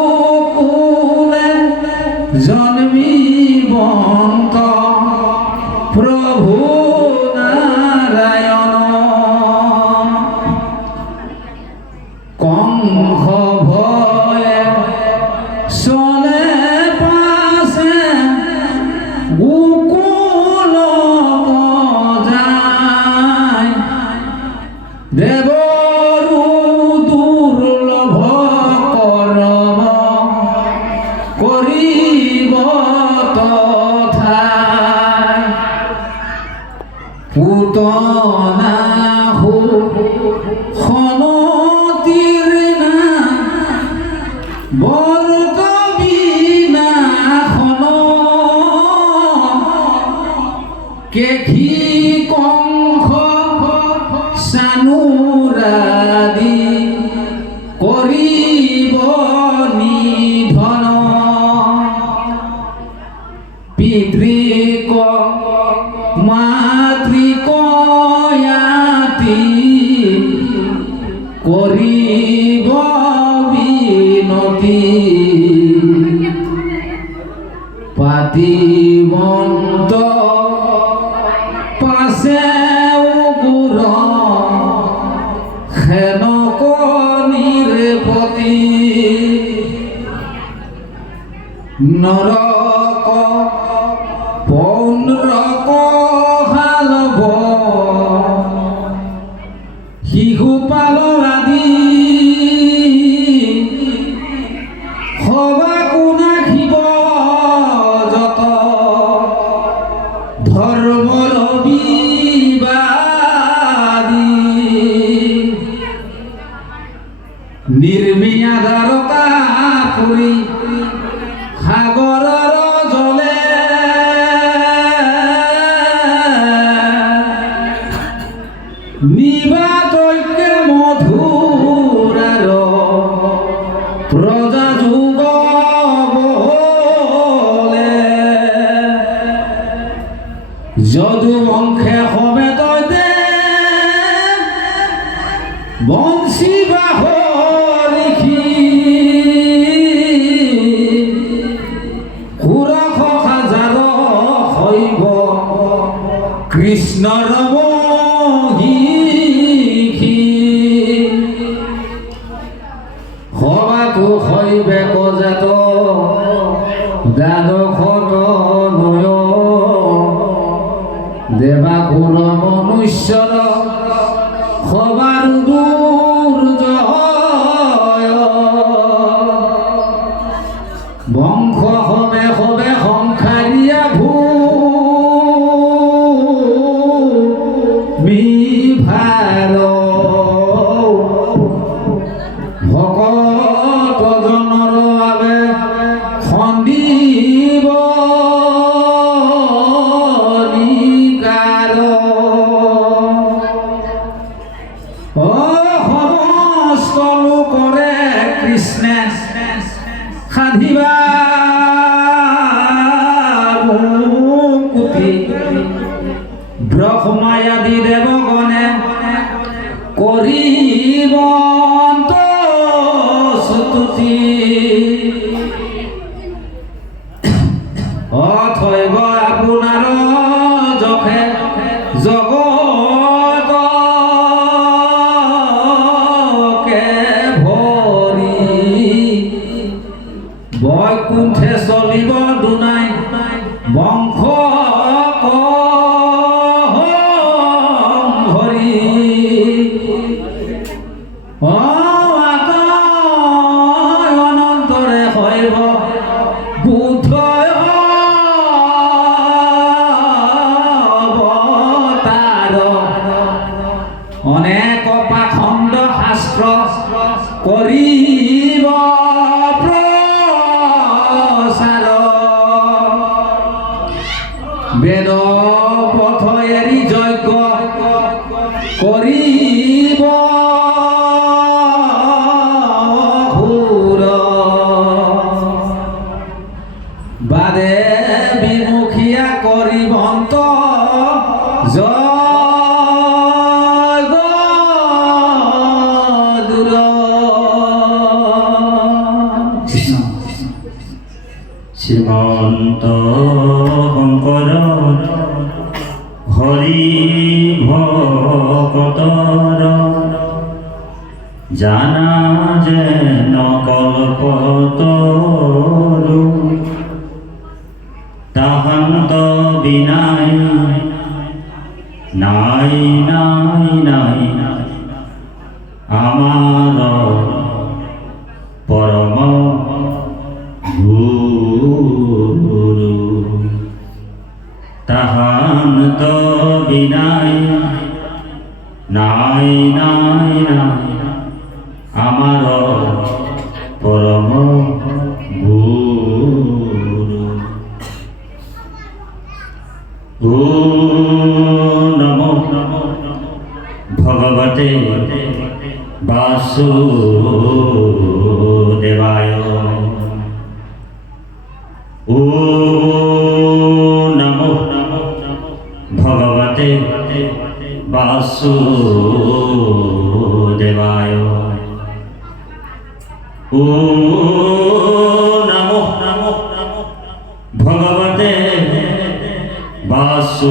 যদুকুলে জন্মিবন্ত প্ৰভু নাৰায়ণ কংস ভয়ে চলে পাছে গোকুল যায় দেবৰু দুৰ্লভ কৰম কৰিব তথায় পুতনা খনতিৰ বৰক বিনাশন কেখি কংস চানুৰাদি কৰিব নিধন পিতৃক মাতৃকয়াতি কৰিব বিনতি পাতিবন্ত পাছে উগুৰ খেনক নিৰপতি নৰক পৌনৰক হালব শিশুপাল আদি সবা কোনাখিব যত ধৰ্মৰ বিবাদী নিৰ্মিয়া দ্বাৰকা পুৰি সাগৰৰ জলে নিবাতৈকে মধুৰাৰ প্ৰজা যুগ বলে যদু বংশে সমেততে বংশী বাহৰিষি সুৰখ হাজাৰ শৈব কৃষ্ণৰ মহিষী সবাতো শৈবে কজাত দ্বাদশত নয় দেৱাসুৰ মনুষ্যৰ সবাৰ দুৰ্জয় বংশ সবে সবে সংসাৰীয়া ভূমিভাৰ ভকত জনৰ বাবে খন্দিব নিকাৰ সমস্ত লোকৰে কৃষ্ণে সাধিবা মুকুতি ব্ৰহ্মায়াদি দেৱগণে কৰিব স্তুতি অথৈব আপোনাৰ যখে জগতকে ভৰি বৈকুণ্ঠে চলিব দুনাই বংশ হৰি অনন্তৰে শৈব বুদ্ধ অৱতাৰ অনেক পাখণ্ড শাস্ত্ৰ কৰিব প্ৰচাৰ বেদ পথ এৰি যজ্ঞ কৰিব বাদে বিমুখীয়া কৰিবন্ত জয় দূৰ শ্ৰীমন্ত শঙ্কৰ হৰি ভকতৰ জানা যেন কল্পতৰু তাহান্ত বিনাই নাই নাই নাই আমার পরম গুরু তাহান্ত বিনাই নাই নাই নাই আমার পরম গুরু। ও নমো ভগবতে বাসুদেবায়। ও নমো ভগবতে বাসুদেবায়। ও নমো ভগবতে বাসুদেবায়।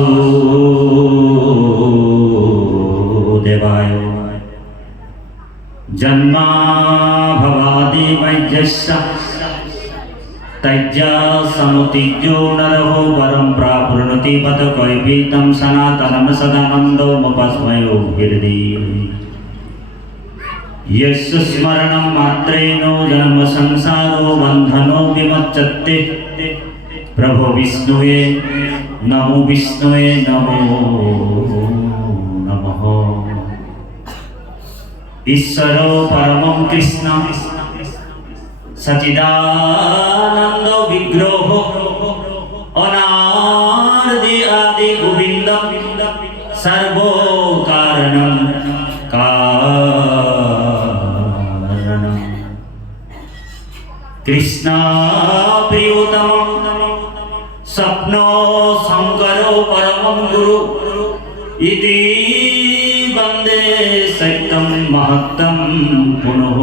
জন্মা ভবাদি মজ্জস্য তজ্জা সমুতিজো নরহো পরম প্রাপ্নুতি পদ কৈবীতম সনাতনম সদানন্দমুপস্মയോ হৃদি। यस्य स्मरणं मात्रेण जन्म संसारो बन्धनो विमुच्यते। प्रभो विष्णुवे नमो विष्णुवे नमो नमः। ईश्वर परमं कृष्ण सच्चिदानंद विग्रह अनादि आदि गोविंद सर्वो कारणं कृष्ण प्रियोतम स्वप्न शंकर परम गुरु इति वंदे सत्यम महत्तम पुनः।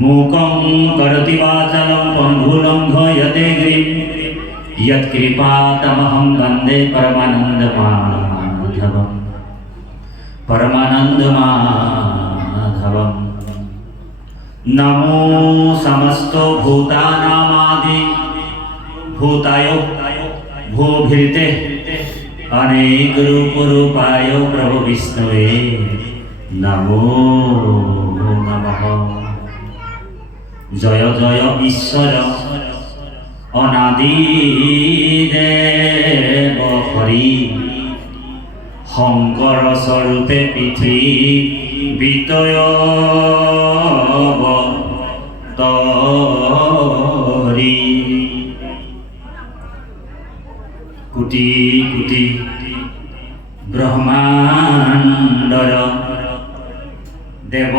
मूकं करोति वाचालं पङ्गुलङ्घयते गिरिं यत्कृपातमहं वन्दे परमानन्दमाधवम् परमानन्दमाधवम्। नमो समस्त भूतानामादि भूताय भूभिर्ते अनेक रूप रूपाय प्रभु विष्णुवे नमो नमः। जय जय ईश्वर अनादि देव हरि शंकर स्वरूपे पृथ्वीतय अवतरी। कोटि कोटि ब्रह्मांडर देव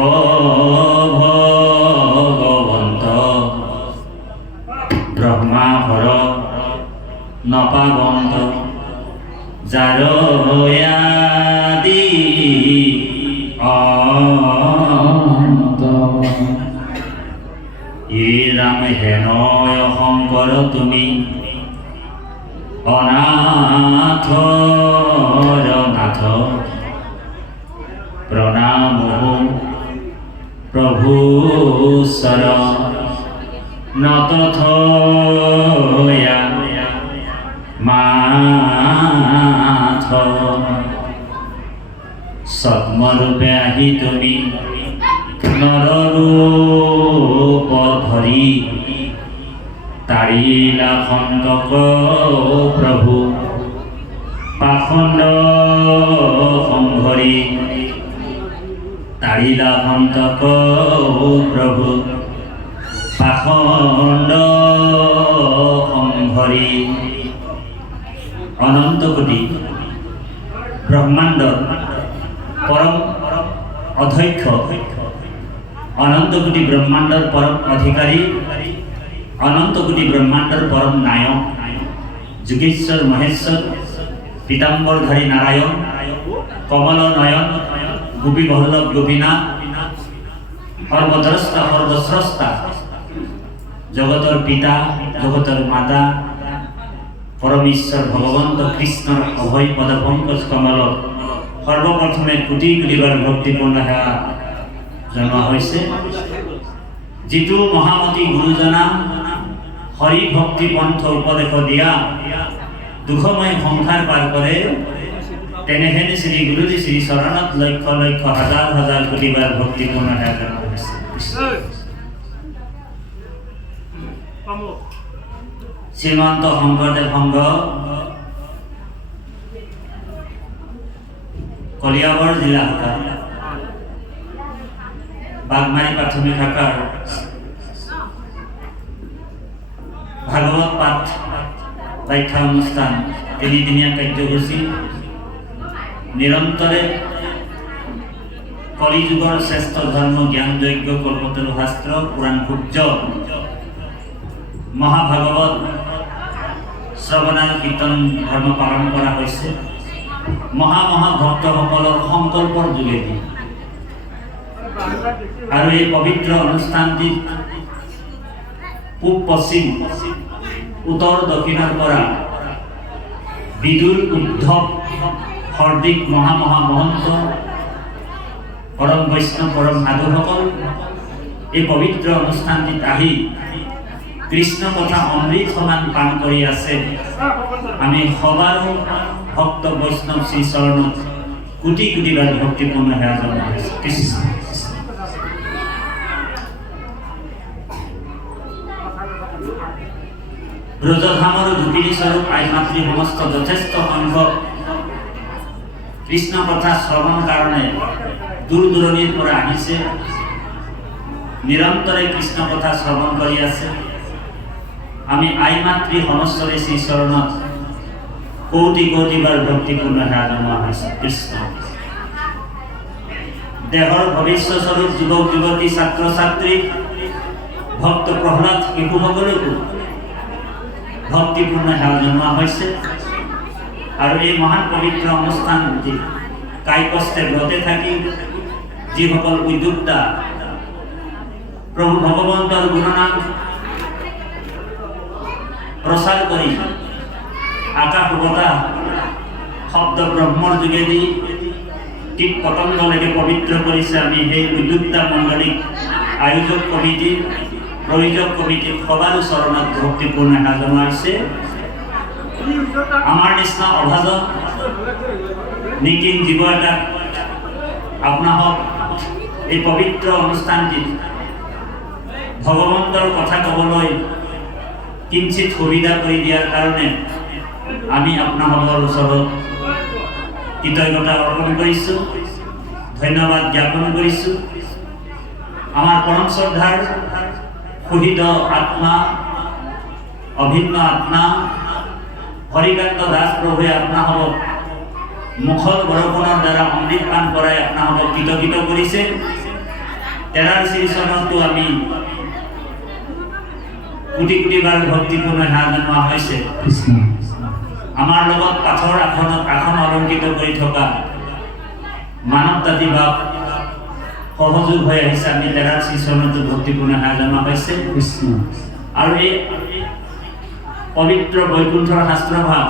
भगवंत ब्रह्माहर नपावंत जारयादि अন্ত। ए राम हेनय शंकर तुमी अनाथर नाथ प्रणाम प्रभु सर नतथया माथ। सत्मरूपे आহি তুমি नररूप धरी तारिला खंडक प्रभु पाखंड संघरी। तारिला खंडक प्रभु पाखंड संघरी। अनंत कोटि ब्रह्मांड परम अध्यक्ष अनंत कोटि ब्रह्मांडर परम अधिकारी अनंत कोटि ब्रह्मांडर परम नायक जुगेश्वर महेश्वर पीताम्बरधारी नारायण कमल नयन गोपी बल्लभ गोपीनाथ सर्वद्रष्टा सर्वस्रष्टा জগতৰ পিতা জগতৰ মাতা পৰমেশ্বৰ ভগৱন্ত কৃষ্ণৰ অভয় পদ পংকজ কমলত সৰ্বপ্ৰথমে কোটি কোটিবাৰ ভক্তিপূৰ্ণ সেৱা জনোৱা হৈছে। যিটো মহামতী গুৰুজনা হৰি ভক্তি পন্থ উপদেশ দিয়া দুখময় সংসাৰ পাৰ কৰে, তেনেহেন শ্ৰী গুৰুজী শ্ৰী চৰণত লক্ষ লক্ষ হাজাৰ হাজাৰ কোটিবাৰ ভক্তিপূৰ্ণ সেৱা জনোৱা হৈছে। শ্ৰীমন্ত শংকৰদেৱ সংঘ কলিয়াবৰ জিলা শাখা বাগমাৰী প্ৰাথমিক শাখাৰ ভাগৱত পাঠ ব্যাখ্যা অনুষ্ঠান তিনিদিনীয়া কাৰ্যসূচী নিৰন্তৰে কলিযুগৰ শ্ৰেষ্ঠ ধৰ্ম জ্ঞান যজ্ঞ কল্পতৰু শাস্ত্ৰ পুৰাণ সূৰ্য মহাভাগৱত শ্ৰৱণাৰ কীৰ্তন ধৰ্ম পালন কৰা হৈছে। মহা ভক্তসকলৰ সংকল্পৰ যোগেদি আৰু এই পবিত্ৰ অনুষ্ঠানটিত পূব পশ্চিম উত্তৰ দক্ষিণৰ পৰা বিদুৰ উদ্ধৱ হৰ্দিক মহা মহন্ত পৰম বৈষ্ণৱ পৰম সাধুসকল এই পবিত্ৰ অনুষ্ঠানটিত আহি কৃষ্ণ কথা অমৃত সমান পান কৰি আছে। আমি সবাৰো ভক্ত বৈষ্ণৱ শ্ৰী চৰণত কোটি কোটিবাৰ ভক্তিপূৰ্ণ সেৱা জনোৱা হৈছে। কৃষ্ণ ব্ৰজধামৰ গোপিনী স্বৰূপ আই মাতৃ সমস্ত যথেষ্ট সংখ্যক কৃষ্ণ কথা শ্ৰৱণ কাৰণে দূৰ দূৰণিৰ পৰা আহিছে, নিৰন্তৰে কৃষ্ণ কথা শ্ৰৱণ কৰি আছে। আমি আই মাতৃ সমস্তৰে শ্ৰী চৰণত কোটি কোটিবাৰ ভক্তিপূৰ্ণ সেৱা জনোৱা হৈছে। কৃষ্ণ দেহৰ ভৱিষ্য স্বৰূপ যুৱক যুৱতী ছাত্ৰ ছাত্ৰী ভক্ত প্ৰহ্লাদ শিশুসকলকো ভক্তিপূৰ্ণ সেৱা জনোৱা হৈছে। আৰু এই মহান পবিত্ৰ অনুষ্ঠান কায়কষ্টে ব্ৰতে থাকি যিসকল উদ্যোক্তা প্ৰভু ভগৱন্তৰ গুণনাম প্ৰচাৰ কৰি আকাশ বতাহ শব্দ ব্ৰহ্মৰ যোগেদি কীট পতংগলৈকে পবিত্ৰ কৰিছে, আমি সেই উদ্যোক্তা মণ্ডলীক আয়োজক কমিটি প্ৰয়োজক কমিটি সবাৰো চৰণত ভক্তিপূৰ্ণ সেৱা জনোৱা হৈছে। আমাৰ নিচিনা অভাজন নীতিন জীৱ এটাক আপোনাক এই পবিত্ৰ অনুষ্ঠানটিত ভগৱন্তৰ কথা ক'বলৈ কিঞ্চিত সুবিধা কৰি দিয়াৰ কাৰণে আমি আপোনালোকৰ ওচৰত কৃতজ্ঞতা অৰ্পণ কৰিছোঁ, ধন্যবাদ জ্ঞাপন কৰিছোঁ। আমাৰ পৰম শ্ৰদ্ধাৰ শহীদ আত্মা অভিন্ন আত্মা হৰিকান্ত দাস প্ৰভুৱে আপোনালোকক মুখৰ বৰষুণৰ দ্বাৰা অমৃত পান কৰাই আপোনালোকক কৃতকৃত কৰিছে। তেৰাৰ শ্ৰী চৰণতো আমি কোটি কোটিবাৰ ভক্তিপূৰ্ণ সেৱা জনোৱা হৈছে। আমাৰ লগত পাঠৰ আসন অলংকৃত কৰি থকা মানৱ জাতি বা সহযোগ হৈ আহিছে। আমি তেৰাৰ শ্ৰী চৰণতো ভক্তিপূৰ্ণ সেৱা জনোৱা হৈছে। আৰু এই পবিত্ৰ বৈকুণ্ঠৰ শাস্ত্ৰভাগ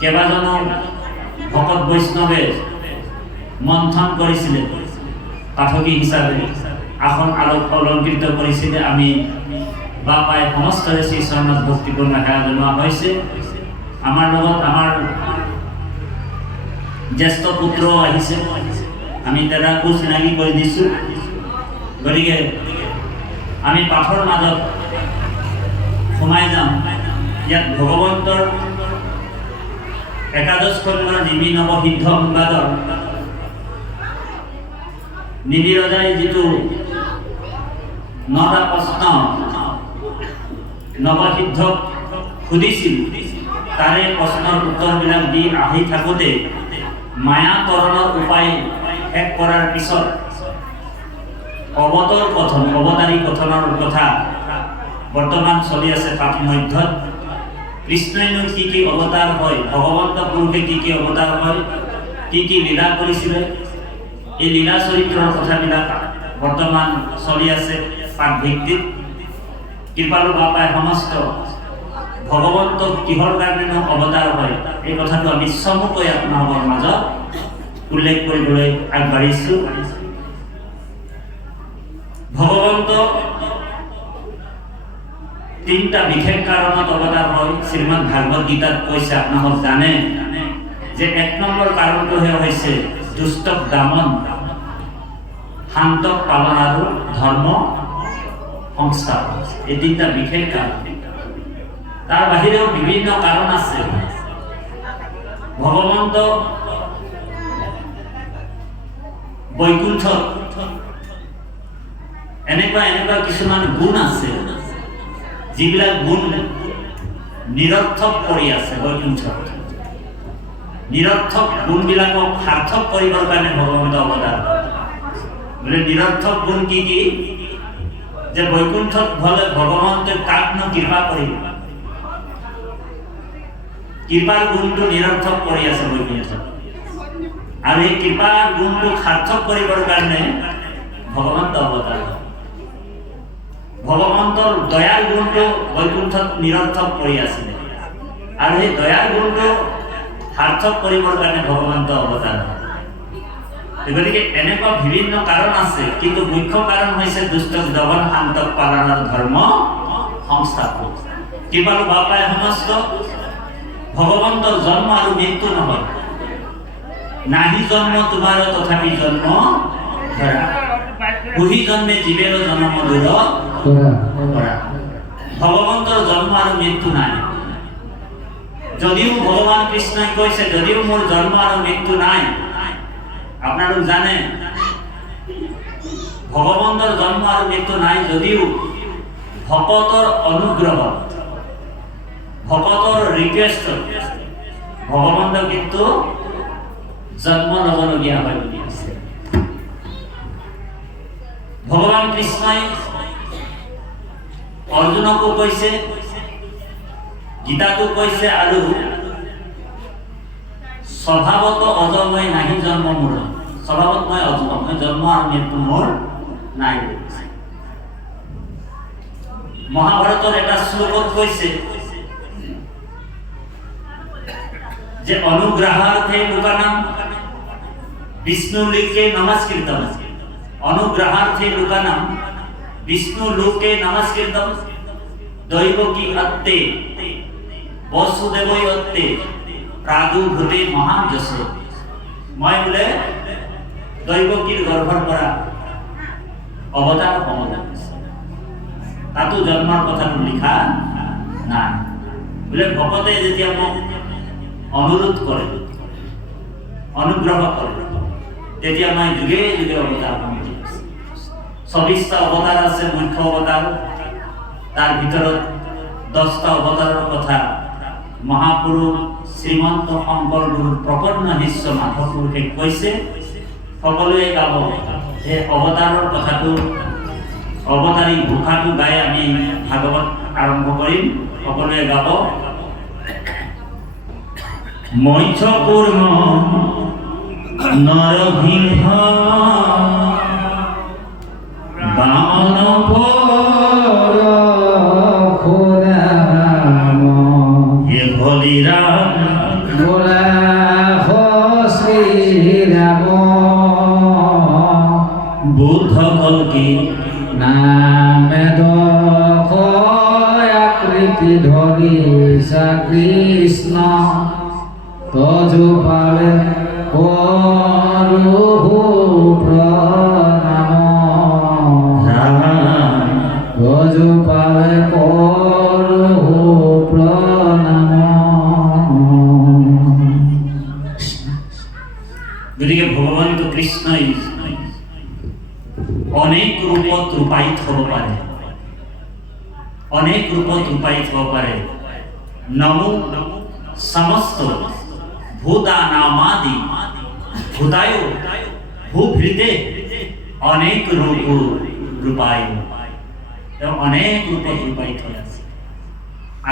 কেইবাজনো ভকত বৈষ্ণৱে মন্থন কৰিছিলে, পাঠকী হিচাপে আসন অলংকৃত কৰিছিলে। আমি বাপাই সমস্তৰে শ্ৰী চৰণত ভক্তিপূৰ্ণ সেৱা জনোৱা হৈছে। আমাৰ লগত আমাৰ জ্যেষ্ঠ পুত্ৰ আহিছে, আমি তেৰাকো চিনাকি কৰি দিছোঁ। গতিকে আমি পাঠৰ মাজত সোমাই যাম। ইয়াত ভগৱন্তৰ একাদশ খণ্ডৰ নিমি নৱসিদ্ধ সংবাদৰ নিমি ৰজাই যিটো 9টা প্ৰশ্ন নৱসিদ্ধক সুধিছিল, তাৰে প্ৰশ্নৰ উত্তৰবিলাক দি আহি থাকোঁতে মায়াকৰণৰ উপায় শেষ কৰাৰ পিছত অৱতাৰী কথনৰ কথা বৰ্তমান চলি আছে পাঠ মধ্যত। কৃষ্ণইনো কি অৱতাৰ হয়, ভগৱন্ত পুৰুষে কি অৱতাৰ হয়, কি লীলা কৰিছিলে, এই লীলা চৰিত্ৰৰ কথাবিলাক বৰ্তমান চলি আছে পাঠ ভিত্তিত। কৃপালু বাপাই সমস্ত ভগৱন্ত কিহৰ কাৰণে অৱতাৰ হয় এই কথাটো আমি চমুকৈ আপোনালোকৰ মাজত উল্লেখ কৰিবলৈ আগবাঢ়িছোঁ। ভগৱন্ত তিনিটা বিশেষ কাৰণত অৱতাৰ হয়। শ্ৰীমদ ভাগৱত গীতাত কৈছে, আপোনালোক জানে যে 1 নম্বৰ কাৰণটোহে হৈছে দুষ্টক দমন, শান্তক পালন আৰু ধৰ্ম সংস্থাপন। এই তিনিটা বিশেষ কাৰণ। তাৰ বাহিৰেও বিভিন্ন কাৰণ আছে। ভগৱন্ত বৈকুণ্ঠত এনেকুৱা কিছুমান গুণ আছে যিবিলাক গুণ নিৰৰ্থক কৰি আছে। বৈকুণ্ঠত নিৰৰ্থক গুণবিলাকক সাৰ্থক কৰিবৰ কাৰণে ভগৱন্ত অৱতাৰ। বোলে নিৰৰ্থক গুণ কি কি? যে বৈকুণ্ঠত হলে ভগৱন্তে কাকনো কৃপা কৰিব, কৃপাৰ গুণটো নিৰৰ্থক কৰি আছে বৈকুণ্ঠত। আৰু এই কৃপাৰ গুণটো সাৰ্থক কৰিবৰ কাৰণে ভগৱন্ত অৱতাৰ। ভগৱন্তৰ দয়াৰ গুণটো বৈকুণ্ঠত নিৰৰ্থক কৰি আছিলে, আৰু সেই দয়াৰ গুণটো সাৰ্থক কৰিবৰ কাৰণে ভগৱন্ত অৱতাৰ। গতিকে এনেকুৱা বিভিন্ন কাৰণ আছে, কিন্তু মুখ্য কাৰণ হৈছে দুষ্টক দমন, শান্তক পালন আৰু ধৰ্ম সংস্থাপন। কৃপালু বাপাই সমস্ত ভগৱন্তৰ জন্ম আৰু মৃত্যু নহয়। নাহি জন্ম তোমাৰ তথাপি জন্ম ধৰা, পুহি জন্মে জীৱেৰ জন্ম দূৰ কৰা। ভগৱন্তৰ জন্ম আৰু মৃত্যু নাই। যদিও ভগৱান কৃষ্ণই কৈছে, যদিও মোৰ জন্ম আৰু মৃত্যু নাই, আপোনালোক জানে ভগৱন্তৰ জন্ম আৰু মৃত্যু নাই যদিও ভকতৰ অনুগ্ৰহত, ভকতৰ ৰিকুৱেষ্টত ভগৱন্ত কিন্তু জন্ম ল'বলগীয়া হয় বুলি আছে। ভগৱান কৃষ্ণই অৰ্জুনকো কৈছে, গীতাতো কৈছে, আৰু স্বভাৱত অজময় নাহি জন্ম মোৰ। স্বভাৱত মই অজম, মই জন্ম আৰু মৃত্যু মোৰ নাই। মহাভাৰতৰ এটা শ্লোকত কৈছে যে অনুগ্ৰহাৰ্থে লোকানাম বিষ্ণু লোকে নমস্কৃতম। অনুগ্রহার্থে লোকানাম বিষ্ণু লোকে নমস্কৃতম দৈবকী অত্তে বসুদেবৈ অত্তে প্রাদুর্ভূতে মহান যশ। মই বোলে দৈবকীৰ গৰ্ভৰ পৰা অৱতাৰ হম, তাতো জন্মৰ কথাটো লিখা নাই। বোলে ভকতে যেতিয়া মোক অনুৰোধ কৰে, অনুগ্ৰহ কৰে, তেতিয়া মই যুগে যুগে অৱতাৰ হম। 24টা অৱতাৰ আছে, মুখ্য অৱতাৰ। তাৰ ভিতৰত 10টা অৱতাৰৰ কথা মহাপুৰুষ শ্ৰীমন্ত শংকৰ গুৰুৰ প্ৰপন্ন শিষ্য মাধৱপুৰুষে কৈছে। সকলোৱে গাব এই অৱতাৰৰ কথাটো, অৱতাৰী ঘোষাটো গাই আমি ভাগৱত আৰম্ভ কৰিম। সকলোৱে গাব। মৈথ কুৰ্ম নৰসিংহ বামন পৰশুৰাম হে বলিৰাম বোলা শ্ৰীৰাম বুদ্ধ কল্কি নামেদ আকৃতি ধৰিছা কৃষ্ণ তজু পালে কৰো প্ৰণাম তজু পালে কৰো প্ৰণাম। গতিকে ভগৱন্ত কৃষ্ণই অনেক ৰূপত ৰূপায়িত হ'ব পাৰে, অনেক ৰূপত ৰূপায়িত হ'ব পাৰে। নমো সমস্ত ভূতানামাদি ভূতায় ভূভৃতে অনেক ৰূপ ৰূপায়, অনেক ৰূপত ৰূপায়িত হৈ আছে।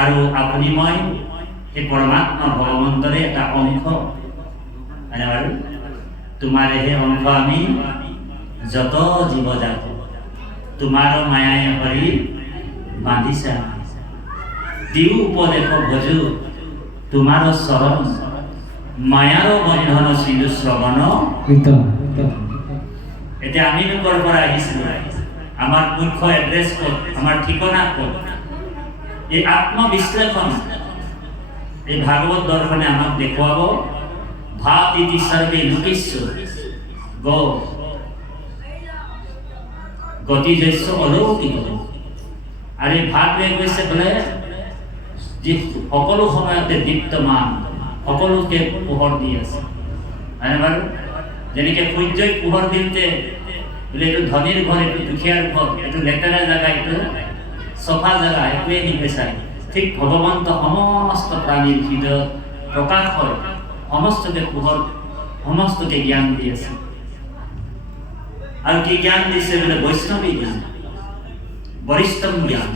আৰু আপুনি মই সেই পৰমাত্মা ভগৱন্তৰে এটা অংশ, বাৰু তোমাৰে সেই অংশ আমি যত জীৱ জাত তোমাৰ মায়াই হৰি বান্ধিছা দিও উপদেশ ভজু তোমাৰ চৰণ মায়াৰ বন্ধন চিলু শ্ৰৱণ কীৰ্তন এতিয়া আমি লোকৰ পৰা আহিছিলোঁ আমাৰ মুখ্য এড্ৰেছ ক'ত আমাৰ ঠিকনা ক'ত এই আত্মবিশ্লেষণ এই ভাগৱত দৰ্শনে আমাক দেখুৱাব ভাত ইতি সৰ্বে লোকেশ্য গতি যস্য অলৌকিক আৰু এই ভাগটোৱে কৈছে বোলে যি সকলো সময়তে দীপ্তমান সকলোকে পোহৰ দি আছে হয়নে বাৰু যেনেকৈ সূৰ্যই পোহৰ দিওঁতে বোলে এইটো ধনীৰ ঘৰ এইটো দুখীয়াৰ ঘৰ এইটো লেতেৰা জেগা এইটো চফা জেগা একোৱেই নিবিচাৰে ঠিক ভগৱন্ত সমস্ত প্ৰাণীৰ হৃদয়ত প্ৰকাশ হয় সমস্তকে পোহৰ সমস্তকে জ্ঞান দি আছে আৰু কি জ্ঞান দিছে বোলে বৈষ্ণৱী জ্ঞান বৰিষ্ঠম জ্ঞান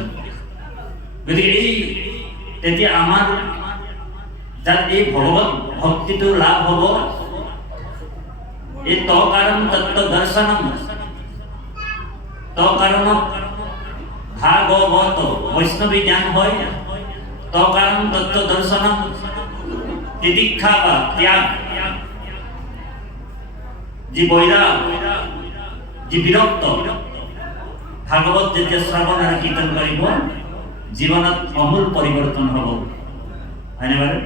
গতিকে এই তেতিয়া আমাৰ যাত এই ভগৱত ভক্তিটো লাভ হ'ব এই তকাৰণ তত্ত্ব দৰ্শনম তকাৰণ ভাগৱত বৈষ্ণৱী জ্ঞান হয় তকাৰণ তত্ত্ব দৰ্শনম তিতিক্ষা বা ত্যাগ যি বৈৰাগ যি বিৰক্ত ভাগৱত যেতিয়া শ্ৰৱণ আৰু কীৰ্তন কৰিব জীৱনত অমূল পৰিৱৰ্তন হ'ব হয়নে বাৰু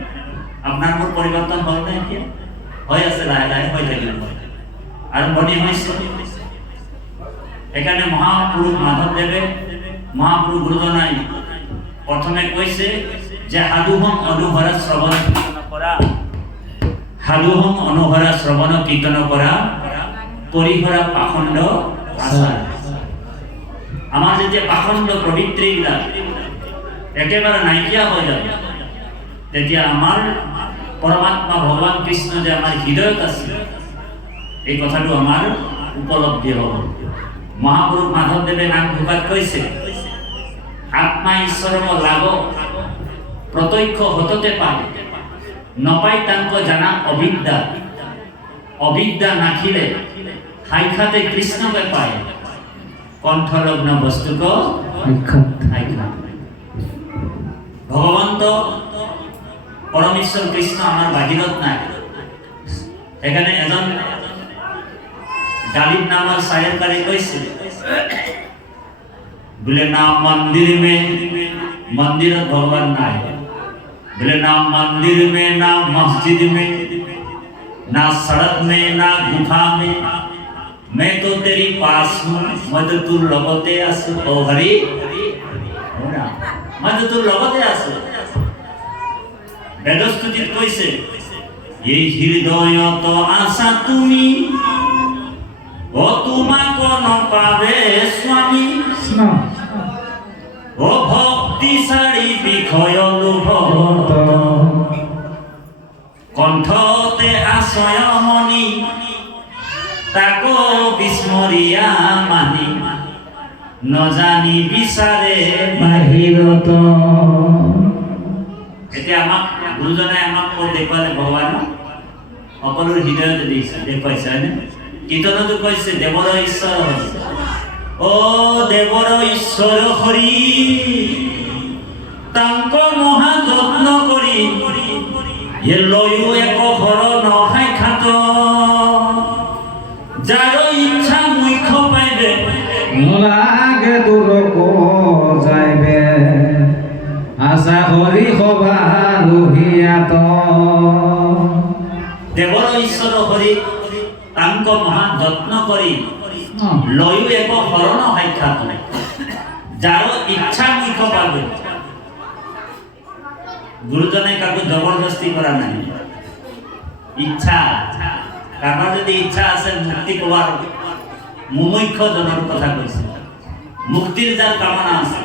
আপোনাৰ মোৰ পৰিৱৰ্তন হ'ল নে এতিয়া হৈ আছে লাহে লাহে হৈ থাকিব আৰম্ভণি হৈছে সেইকাৰণে মহাপুৰুষ মাধৱদেৱে মহাপুৰুষ গুৰুজনাই প্ৰথমে কৈছে যে সাধুহং অনুহৰা শ্ৰৱণ কীৰ্তন কৰা সাধুহং অনুহৰা শ্ৰৱণ কীৰ্তন কৰা পৰিহৰা পাখণ্ড আচাৰ আমাৰ যেতিয়া পাখণ্ড প্ৰবৃত্তিবিলাক একেবাৰে নাইকিয়া হৈ যাব তেতিয়া আমাৰ পৰমাত্মা ভগৱান কৃষ্ণ যে আমাৰ হৃদয়ত আছে এই কথাটো আমাৰ উপলব্ধি হ'ব মহাপুৰুষ মাধৱদেৱে নামঘোষাত কৈছে আত্মা ঈশ্বৰক লাগ প্ৰত্যক্ষ হততে পায় নপাই তাংক জানা অবিদ্যা অবিদ্যা নাখিলে সাক্ষাতে কৃষ্ণকে পায় কণ্ঠলগ্ন বস্তুক সাক্ষাৎ ভগৱন্ত পৰমেশ্বৰ কৃষ্ণ আমাৰ বাহিৰত নাই সেইকাৰণে এজন গালিব নামৰ চায়ৰকাৰে কৈছিল বোলে না মন্দিৰ মে মন্দিৰত ভগৱান নাই বোলে না মন্দিৰ মে না মসজিদ মে ना सड़क में ना गुफा में मैं तो तेरी पास हूँ मैं तो तू लगते आसु ओ हरि मैं तो तू लगते आसु বেদস্তুতিত কৈছে এই হৃদয় তো আশা তুমি ও তোমাক নপাবে স্বামী ও ভক্তি সারি বিষয় লোভ কণ্ঠতে আশয় মণি তাকো বিস্মৰিয়া মানি নজানি বিচাৰে বাহিৰত এতিয়া আমাক গুৰুজনাই আমাক ক'ত দেখুৱালে ভগৱান সকলোৰ হৃদয়ত দেখুৱাইছে হয়নে কীৰ্তনতো কৈছে দেৱৰ ঈশ্বৰ হৰি অ দেৱৰ ঈশ্বৰ হৰি তাংক মহা যত্ন কৰি লয়ো এক শৰণ সাক্ষাৎ যাৰ ইচ্ছা মুখ্য পাইবে নোলাগে দূৰক যাইবে আশা কৰি সভা ৰহিয়াত দেৱৰ ঈশ্বৰ হৰি তাংক মহা যত্ন কৰি লয়ো এক শৰণ সাক্ষাৎ যাৰ ইচ্ছা মুখ্য পাবে গুৰুজনে কাকো জবৰদস্তি কৰা নাই ইচ্ছা কাৰোবাৰ যদি ইচ্ছা আছে মুক্তি পোৱাৰ মুমুক্ষজনৰ কথা কৈছে মুক্তিৰ যাৰ কামনা আছে